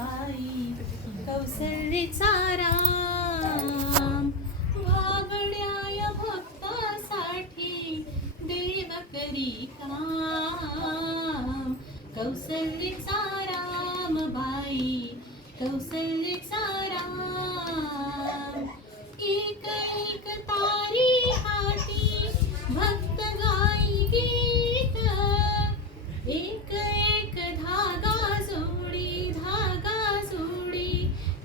बाई कौसल्याचा राम वागण्याय भक्तासाठी देव करी काम कौसल्याचा राम बाई कौसल्याचा राम एक एक तारी हाती भक्त गाई गीत एक एक धागा जोडी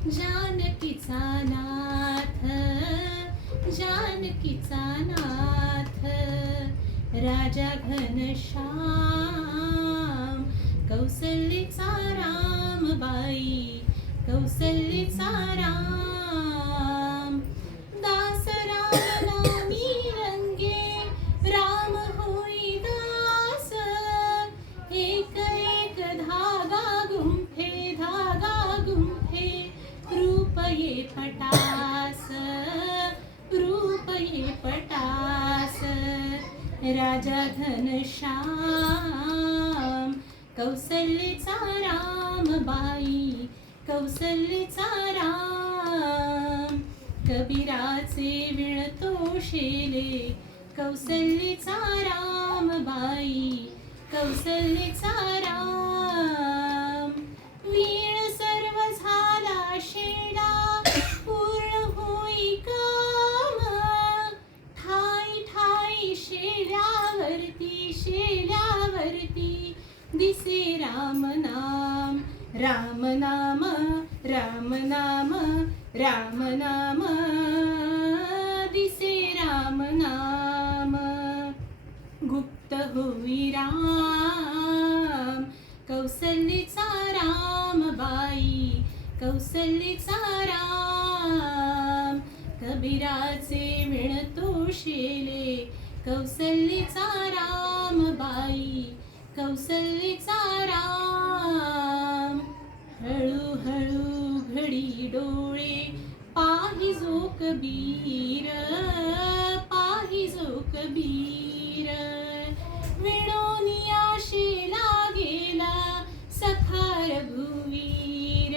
जानकीचा नाथ राजा घनश्याम कौसल्याचा राम बाई कौसल्याचा राम दास राम नामी रंगे राम होई दास एक एक धागा गुंफे रूप ये पटास राजा घनश्याम कौसल्याचा राम बाई कौसल्याचा राम कबीराचे विणतो शेले कौसल्याचा राम बाई कौसल्याचा राम वीण सर्व झाला शेला पूर्ण होई काम ठाई शेल्यावरती दिसे राम नाम दिसे राम नाम गुप्त होई राम कौसल्याचा राम बाई कौसल्याचा राम कबीराचे विणतो शेले कौसल्याचा राम बाई कौसल्याचा राम हळू घडी डोळे पाही जो कबीर विणोनिया शेला गेला सखार भुवीर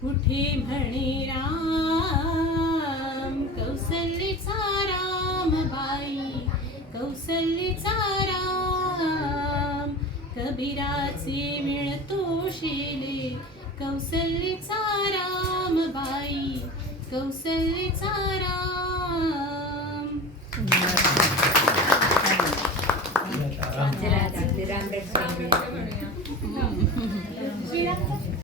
कुठे म्हणे राम कौसल्याचा राम बाई कौसल्याचा राम कबीराचे मिळतो शेले कौसल्याचा राम बाई कौसल्याचा राम